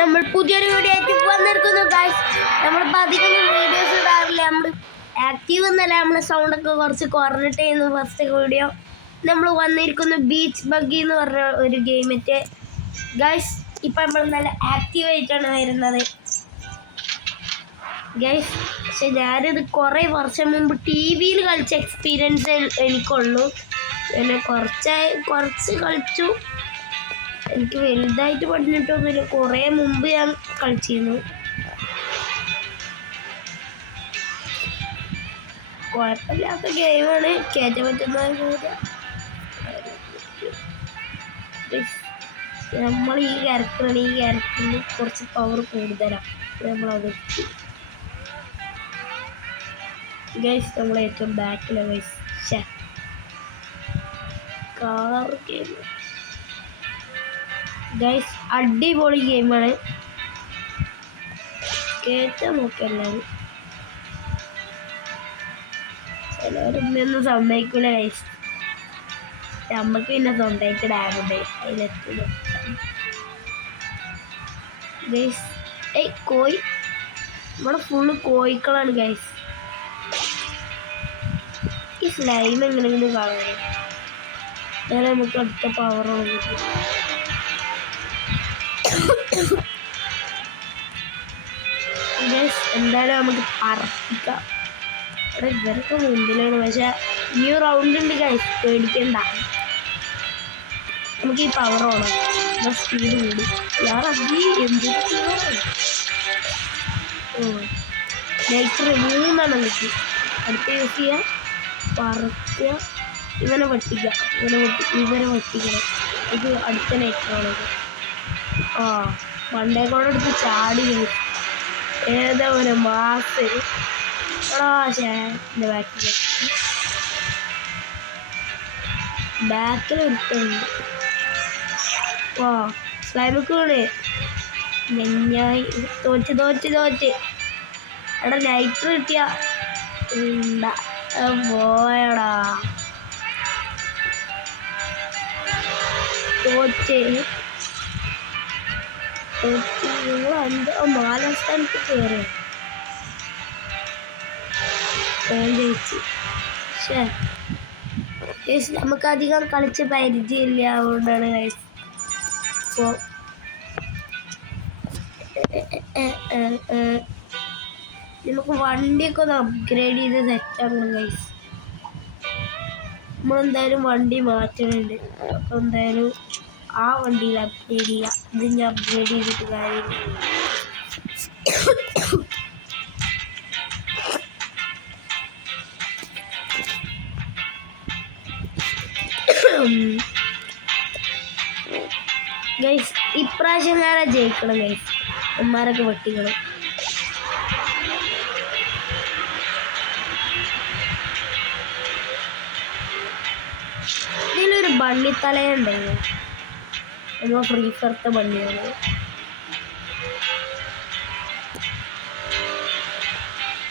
നമ്മൾ പുതിയൊരു വീഡിയോ ആയിട്ട് വന്നിരിക്കുന്നു ഗൈസ്. നമ്മളിപ്പോൾ അധികം വീഡിയോസ് ഇടാറില്ല. നമ്മൾ ആക്റ്റീവ് എന്നല്ല, നമ്മൾ സൗണ്ടൊക്കെ കുറച്ച് കുറഞ്ഞിട്ട് ചെയ്യുന്നു. ഫസ്റ്റ് വീഡിയോ നമ്മൾ വന്നിരിക്കുന്നു ബീച്ച് ബഗ്ഗി എന്ന് പറഞ്ഞ ഒരു ഗെയിമിറ്റ് ഗൈസ്. ഇപ്പം നമ്മൾ നല്ല ആക്റ്റീവായിട്ടാണ് വരുന്നത് ഗൈസ്. പക്ഷെ ഞാനിത് കുറേ വർഷം മുമ്പ് ടി വിയിൽ കളിച്ച എക്സ്പീരിയൻസ് എനിക്കുള്ളൂ. പിന്നെ കുറച്ച് കളിച്ചു. എനിക്ക് വലുതായിട്ട് പഠിച്ചിട്ടൊന്നുമില്ല. കുറേ മുമ്പ് ഞാൻ കളിച്ചിരുന്നു. കുഴപ്പമില്ലാത്ത ഗെയിമാണ്, കയറ്റാൻ പറ്റുന്ന. നമ്മൾ ഈ ക്യാരക്ടറാണ്. ഈ ക്യാരക്ടറിന് കുറച്ച് പവർ കൂടുതലാണ്. നമ്മളത് ഗൈസ് നമ്മൾ ഏറ്റവും ബാക്കിലാണ് ഗൈസ്. കാർ ഗെയിം ഗൈസ്, അടിപൊളി ഗെയിമാണ്. കേറ്റാൻ നോക്കല്ലാരും. ചിലവരൊന്നും സമ്മതിക്കൂല ഗൈസ്. നമ്മക്ക് പിന്നെ സ്വന്തമായിട്ട് ഡാമുണ്ട്, അതിലെത്തില്ല ഗൈസ്. കോഴി, ഇവിടെ ഫുള്ള് കോഴിക്കളാണ് ഗൈസ്. ഈ സ്ലൈം എങ്ങനെയെങ്കിലും കാണുന്നത്, അങ്ങനെ നമുക്ക് അടുത്ത പവറോളം കിട്ടും. എന്തായാലും നമുക്ക് പറപ്പിക്കാം. ഇവിടെ ഇവരൊക്കെ മുമ്പിലാണ്, പക്ഷെ ഈ റൗണ്ട് ഉണ്ട് ഗൈസ്, പേടിക്കണ്ട. നമുക്ക് ഈ പവറോണം, സ്പീഡ് കൂടും. ഞാൻ നൈറ്റർ 3 കിട്ടി. അടുത്ത യൂസ് ചെയ്യുക, പറക്കുക, ഇവരെ വെട്ടിക്കണം. ഇത് അടുത്ത നൈറ്ററാണത്. മണ്ടേക്കോടെ എടുത്ത് ചാടി ഏതാ ഒരു മാസ്. എൻ്റെ ബാക്കിൽ ഒരുത്തുണ്ട്. സ്ലൈമൊക്കെ നെഞ്ഞായി തോറ്റ്. എടാ നൈറ്റർ കിട്ടിയ പോയടാ, തോറ്റ്. നിങ്ങൾ 4ാം സ്ഥാനത്ത് കയറി ജയിച്ചു. പക്ഷേ നമുക്കധികം കളിച്ച് പരിചയമില്ല, അതുകൊണ്ടാണ് ഗൈസ്. അപ്പോൾ നമുക്ക് വണ്ടിയൊക്കെ ഒന്ന് അപ്ഗ്രേഡ് ചെയ്ത് സെറ്റാക്കണം ഗൈസ്. നമ്മളെന്തായാലും വണ്ടി മാറ്റണുണ്ട്. അപ്പോൾ എന്തായാലും ആ വണ്ടിയിൽ അപ്ഗ്രേഡ് ചെയ്യാം. ഇത് ഞാൻ അപ്ഗ്രേഡ് ചെയ്തിട്ട് കാര്യമില്ല. ഗൈസ് ഇപ്രാവശ്യം ഞാനാ ജയിക്കണം ഗൈസ്. അമ്മാരൊക്കെ വെട്ടിക്കണം. ഇതിലൊരു ബണ്ണിത്തലയുണ്ടായിരുന്നു, നമ്മൾ ഫ്രീ ഫയർത്തെ ബണ്ണിയാണ്.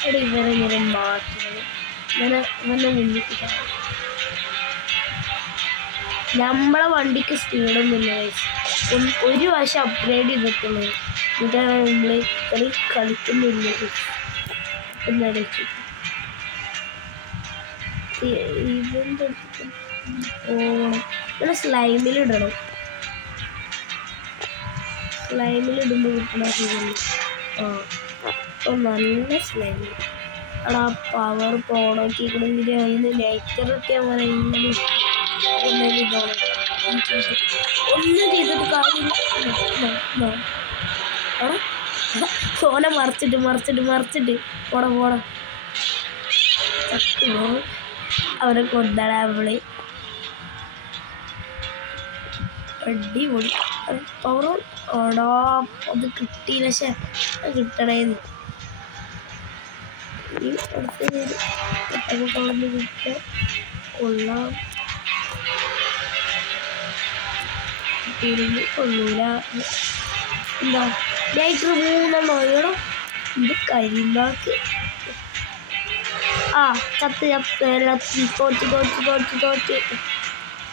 അവിടെ ഇവരെ മാറ്റണം. ഇവനെ മുന്നിട്ട് നമ്മളെ വണ്ടിക്ക് സ്പീഡൊന്നുമില്ല ഗൈസ്. ഒരു പ്രാവശ്യം അപ്ഗ്രേഡ് ചെയ്തിട്ടുള്ളൂ. ഇതാണ് നമ്മൾ കളിക്കുന്നില്ല ഗൈസ്. എന്നാലോചിച്ചു ഇവൻ്റെ ഇങ്ങനെ സ്ലൈമിലിടണം. സ്ലൈമിലിടുമ്പോൾ കിട്ടണ ഫീലുണ്ട്. അപ്പോൾ നല്ല സ്ലൈമിൽ അവിടെ ആ പവർ പോണോക്കിക്കണമെങ്കിൽ അതിന് നൈറ്റർ കിട്ടിയാൽ പോലെ ഒന്നും ചെയ്തിട്ട് കാര്യമില്ല. അവിടെ സോന മറിച്ചിട്ട് പോണം അവരെ കൊണ്ടാണ് അവള്. അടിപൊളി പവർ. ഓടാ അത് കിട്ടിയില്ല. പക്ഷെ അത് കിട്ടണേന്ന് കിട്ടാൻ കൊള്ളാം. കൊള്ളൂല. എന്താ നൈറ്റർ 3 എടോ, ഇത് കരിമ്പാക്ക്. ചത്ത് തോറ്റ്.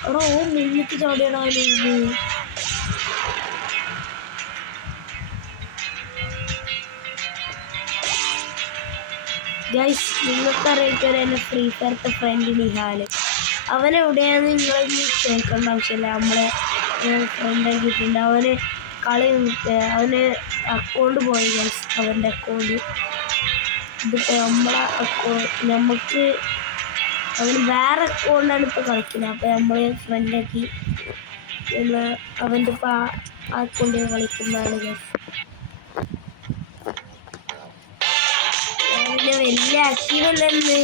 എടോ മുന്നിട്ട് ചാടിയടാ. ഇത് ഗൈസ് നിങ്ങൾക്കറിയിക്കാൻ എൻ്റെ ഫ്രീ ഫയർത്തെ ഫ്രണ്ട് നിഹാൽ അവനെവിടെയാണെന്ന് നിങ്ങളൊന്നും ചോദിക്കേണ്ട ആവശ്യമില്ല. നമ്മളെ ഫ്രണ്ട് ആക്കിയിട്ടുണ്ട്. അവന് അവന് അക്കൗണ്ട് പോയി ഗൈസ്. അവൻ്റെ അക്കൗണ്ട് ഇതിപ്പോൾ നമുക്ക് അവന് വേറെ അക്കൗണ്ടാണ് ഇപ്പോൾ കളിക്കുന്നത്. അപ്പോൾ നമ്മൾ ഫ്രണ്ടാക്കി അവൻ്റെ ഇപ്പോൾ ആ അക്കൗണ്ടിൽ കളിക്കുന്നതാണ് ഗൈസ്. പിന്നെ വലിയ ആക്റ്റീവല്ലെന്ന്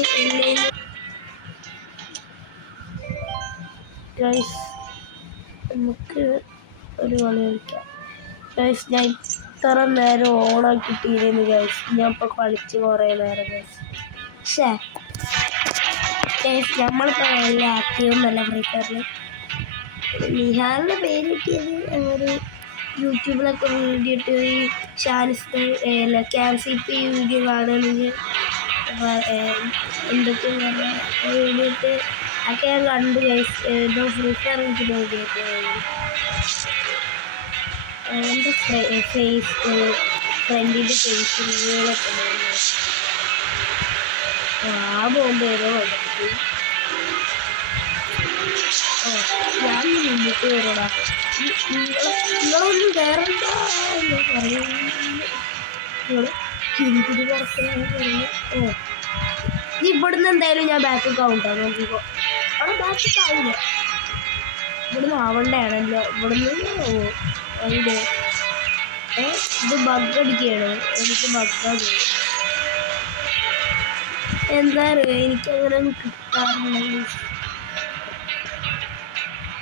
ഗൈസ് നമുക്ക് ഒരു കളി കളിക്കാം ഗൈസ്. ഞാൻ ഇത്ര നേരം ഓണാക്കിയിട്ടിരുന്നു ഗൈസ്. ഞാൻ ഇപ്പോൾ കളിച്ച് കുറേ നേരം ഗൈസ്. പക്ഷേ ഗൈസ് നമ്മളിപ്പോൾ വലിയ ആക്റ്റീവൊന്നുമല്ല ഫ്രീ ഫയറിൽ. നിഹാലിൻ്റെ പേര് കിട്ടിയത് ഒരു യൂട്യൂബിലൊക്കെ വീഡിയോ ഇട്ട് ഈ ക്യാൻസിപ്പ് വീഡിയോ കാണുകയാണെങ്കിൽ എന്തൊക്കെ വീഡിയോ ഇട്ട് ഒക്കെ ഞാൻ കണ്ടു ഗൈസ്. ഏതോ ഫ്രീ ഫയർ എനിക്ക് വീഡിയോ ഇട്ട് എൻ്റെ ഫ്രണ്ടിൻ്റെ ഫേസ് റിവ്യൂകളൊക്കെ ആ ബോംബ് ഏതോ കണ്ടിട്ട് ഞാൻ മുന്നിട്ട് കയറടാ. നിങ്ങളൊന്നും കയറണ്ട എന്ന് പറയുന്നു. നിങ്ങൾ കിരികിരി പറഞ്ഞു. ഇവിടുന്ന് എന്തായാലും ഞാൻ ബാക്കൊക്കെ ആവുണ്ടാവും. നോക്കിക്കോ അവിടെ ബാക്കൊക്കെ ആവില്ല. ഇവിടുന്ന് ആവണ്ടാണല്ലോ. ഇവിടുന്ന് അതിൻ്റെ ഇത് ബഗ്ഗടിക്കുകയാണ്. എനിക്ക് ബഗ്ഗാണ്. എന്താ അറിയുക, എനിക്കങ്ങനെ ഒന്നും കിട്ടാറില്ല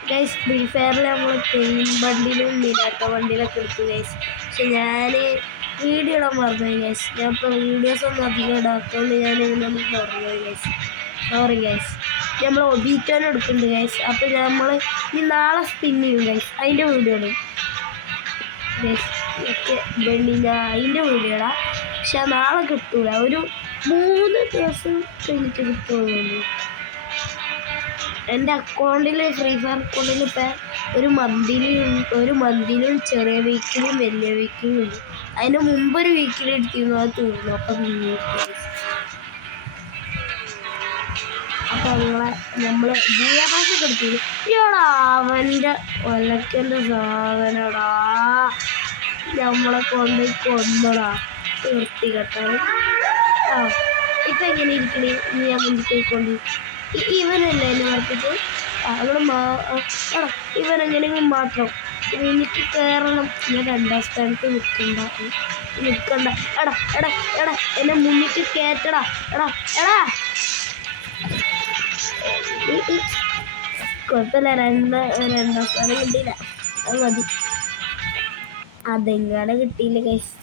ഗൈസ്. ഫ്രീ ഫയറിൽ നമ്മൾ പെയിൻ വണ്ടിയിലും മിനാട്ട വണ്ടിയിലൊക്കെ എടുത്തു ഗൈസ്. പക്ഷെ ഞാൻ വീഡിയോ ഇടാൻ മറന്നുപോയി ഗൈസ്. ഞാൻ ഇപ്പോൾ വീഡിയോസൊന്നും അധികം ഇടാത്തതുകൊണ്ട് ഞാനിങ്ങനെ മറന്നുപോയി ഗൈസ്. Sorry guys. നമ്മൾ ഒബീറ്റോനെ എടുക്കുന്നുണ്ട് ഗൈസ്. അപ്പോൾ നമ്മൾ ഇനി നാളെ സ്പിൻ ചെയ്യും ഗൈസ്. അതിൻ്റെ വീഡിയോ ഇടും ഗൈസ്. ഒക്കെ ഞാൻ അതിൻ്റെ വീഡിയോ ഇടാം. പക്ഷെ നാളെ കിട്ടൂല. ഒരു 3 ദിവസം കഴിഞ്ഞിട്ട് കിട്ടുള്ളൂ. എൻ്റെ അക്കൗണ്ടിൽ ഫ്രീ ഫയർ അക്കൗണ്ടിൽ ഇപ്പം ഒരു മന്തിലും ചെറിയ വീക്കിലും വലിയ വീക്കിലും ഉണ്ട്. അതിന് മുമ്പൊരു വീക്കിൽ എടുത്തിരുന്നു. അത് തീർന്നു. അപ്പം നമ്മൾ ഭൂയാഭാസൊക്കെ എടുത്തിരുന്നു. ഇയാടാ അവൻ്റെ ഒലക്കൻ്റെ സാധനടാ നമ്മളെ കൊണ്ട് കൊന്നടാ വൃത്തികെട്ടാൻ. ഇപ്പം എങ്ങനെ ഇരിക്കണേ ഞാൻ മുന്നിൽ പോയിക്കൊണ്ട് ഇവനല്ലേ എന്നെ വർത്തിട്ട് ഇവനെങ്ങനെയെങ്കിലും മാത്രം എനിക്ക് കയറണം. ഞാൻ 2ാം സ്ഥാനത്ത് നിൽക്കണ്ട. എടാ എന്നെ മുന്നിട്ട് കയറ്റടാ. എടാ കുഴപ്പമില്ല. 2ാം സ്ഥാനം കിട്ടിയില്ല. അത് മതി. അതെങ്ങനെ കിട്ടിയില്ല ഗൈസ്.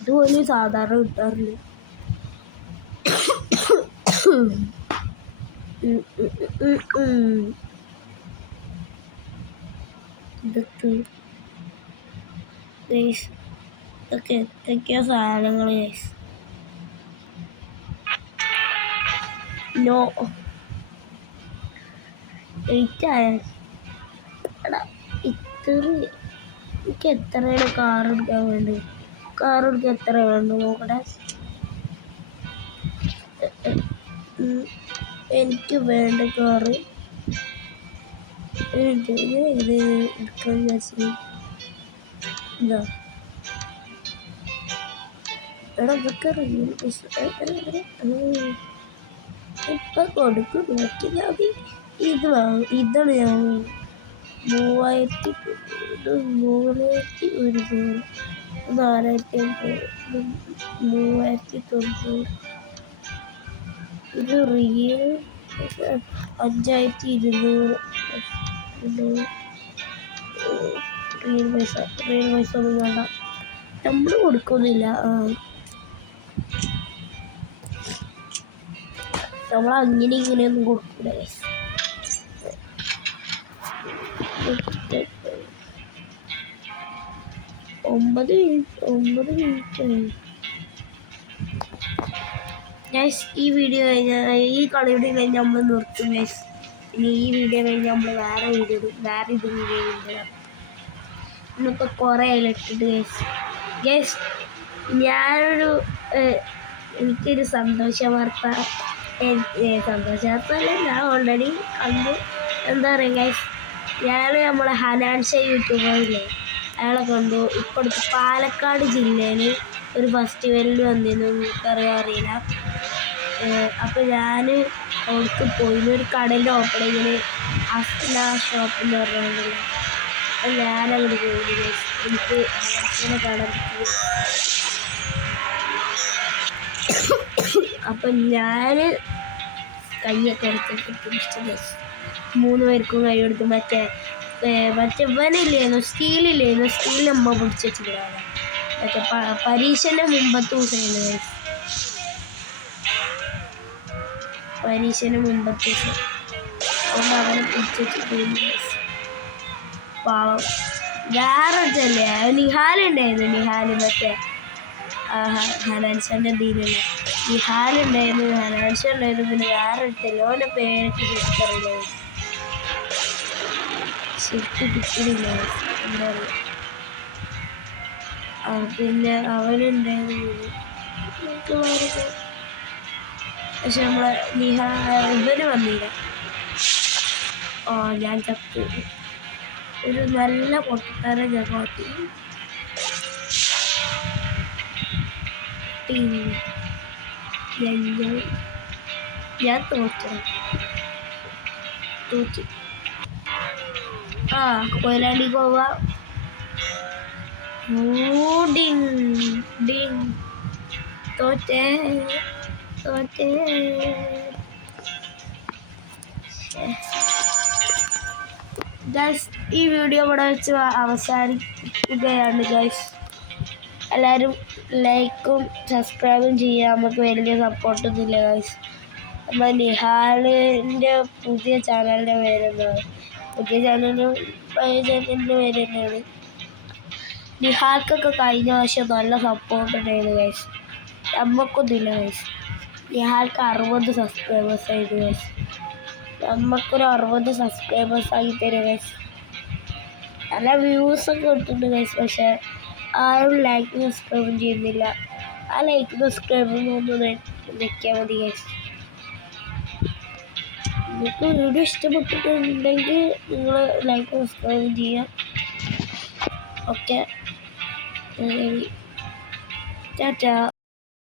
ഇതുപോലും സാധാരണ കിട്ടാറില്ല. ഇതൊക്കെ ഗൈസ് ഇതൊക്കെ എന്തൊക്കെയോ സാധനങ്ങൾ ഗൈസ്. നോ എടാ എനിക്ക് എത്രയാണ് കാർ എടുക്കാൻ വേണ്ടി? കാർ എടുക്കാൻ എത്ര വേണ്ട നോക്കട്ടെ. എനിക്ക് വേണ്ട കാറ് ഇത് എടുക്കാൻ വിചാരിച്ചു. എന്താ എടാ ഇതൊക്കെ ഇപ്പം കൊടുക്കും. നോക്കിയാൽ മതി. ഇത് വാങ്ങും. ഇതാണ് ഞാൻ 3100 4500 3900. ഇത് റിയൽ 5200. റിയൽ പൈസ ഒന്നും വേണ്ട. നമ്മൾ കൊടുക്കൊന്നുമില്ല. നമ്മൾ അങ്ങനെ ഇങ്ങനെയൊന്നും കൊടുക്കില്ല. 9 മിനിറ്റ് ഗൈസ്. ഈ വീഡിയോ കഴിഞ്ഞാൽ ഈ കളിയുടെ കഴിഞ്ഞ് നമ്മൾ നിർത്തും ഗൈസ്. ഇനി ഈ വീഡിയോ കഴിഞ്ഞ് നമ്മൾ വേറെ വീഡിയോ ഇടും. ഇന്നിപ്പോൾ കുറേ ഇട്ടിട്ട് ഗൈസ്. ഞാനൊരു എനിക്കൊരു സന്തോഷ വാർത്ത സന്തോഷ വാർത്ത അല്ല, ഞാൻ ഓൾറെഡി കണ്ടു. എന്താ പറയുക ഗൈസ്, ഞാൻ നമ്മളെ ഹനാൻഷ യൂട്യൂബറില്ലേ അയാളെ കണ്ടു. ഇപ്പോഴത്തെ പാലക്കാട് ജില്ലയിൽ ഒരു ഫെസ്റ്റിവലിൽ വന്നിരുന്നു, എനിക്കറിയില്ല. അപ്പോൾ ഞാൻ അവിടേക്ക് പോയി. ഒരു കടൻ്റെ ഓപ്പണിങ്ങിന് അസ്ല ഷോപ്പ് എന്ന് പറഞ്ഞിട്ടുള്ള. അപ്പം ഞാനങ്ങോട്ട് പോയി. എനിക്ക് ഹനാൻഷനെ കാണാൻ പറ്റി. അപ്പം ഞാൻ കയ്യൊക്കെ എടുത്തിട്ട് പിടിച്ചു. 3 പേർക്കും കൈ കൊടുത്ത് മറ്റേ ഇവനില്ലേന്നു, സ്റ്റീലിൻ്റെ അമ്മ പിടിച്ച് വെച്ചിട്ടാണ്. മറ്റേ പരീക്ഷൻ്റെ മുമ്പത്തെ ദിവസമായിരുന്നു. പരീക്ഷൻ്റെ മുമ്പത്തെ ദിവസം അതുകൊണ്ട് അവനെ പിടിച്ച് വെച്ചിട്ട് പാവം. വേറെ ഒറ്റല്ലേ നിഹാലുണ്ടായിരുന്നു. നിഹാല് മറ്റേ ഹനാൻഷൻ്റെ ഇതിലുള്ള നിഹാലുണ്ടായിരുന്നു, ഹനാൻഷ ഉണ്ടായിരുന്നു. പിന്നെ വേറെ ഒറ്റല്ലേ ഓൻ്റെ പേരൊക്കെ ശരിക്കറിയില്ല, ശരിക്കും കിട്ടുന്നില്ല എന്താ പറയുക. പിന്നെ അവനുണ്ടായിരുന്നു. പക്ഷെ നമ്മളെ ഇവന് വന്നില്ല. ഞാൻ ചത്തു. ഒരു നല്ല പൊട്ടക്കാരൻ ഞാൻ കാട്ടി. ഞാൻ തോറ്റു. കൊയിലാണ്ടി പോവുക. തോറ്റേ. ഗൈസ്, ഈ വീഡിയോ ഇവിടെ വെച്ച് അവസാനിക്കുകയാണ് ഗൈസ്. എല്ലാവരും ലൈക്കും സബ്സ്ക്രൈബും ചെയ്യുക. നമുക്ക് വലിയ സപ്പോർട്ടൊന്നുമില്ല ഗൈസ്. നമ്മൾ നിഹാലിൻ്റെ പുതിയ ചാനലിൻ്റെ പേരെന്താണ്, പുതിയ ചാനലിനും പഴയ ചാനലിൻ്റെ പേര് തന്നെയാണ്. നിഹാൽക്കൊക്കെ കഴിഞ്ഞ വർഷം നല്ല സപ്പോർട്ട് ഉണ്ടായിരുന്നു ഗൈസ്. നമുക്കൊന്നുമില്ല ഗൈസ്. നിഹാൽക്ക് 60 സബ്സ്ക്രൈബേഴ്സ് ആയിരുന്നു ഗൈസ്. നമുക്കൊരു 60 സബ്സ്ക്രൈബേഴ്സ് ആയി തരും ഗൈസ്. നല്ല വ്യൂസൊക്കെ കിട്ടുന്നുണ്ട് ഗൈസ്. പക്ഷേ ആരും ലൈക്കും സബ്സ്ക്രൈബും ചെയ്യുന്നില്ല. ആ ലൈക്കും സബ്സ്ക്രൈബും ഒന്ന് നിൽക്കിയാൽ മതി ഗൈസ്. നിങ്ങൾക്ക് വീഡിയോ ഇഷ്ടപ്പെട്ടിട്ടുണ്ടെങ്കിൽ നിങ്ങൾ ലൈക്കും സബ്സ്ക്രൈബും ചെയ്യാം. ഓക്കെ, ടാറ്റാ.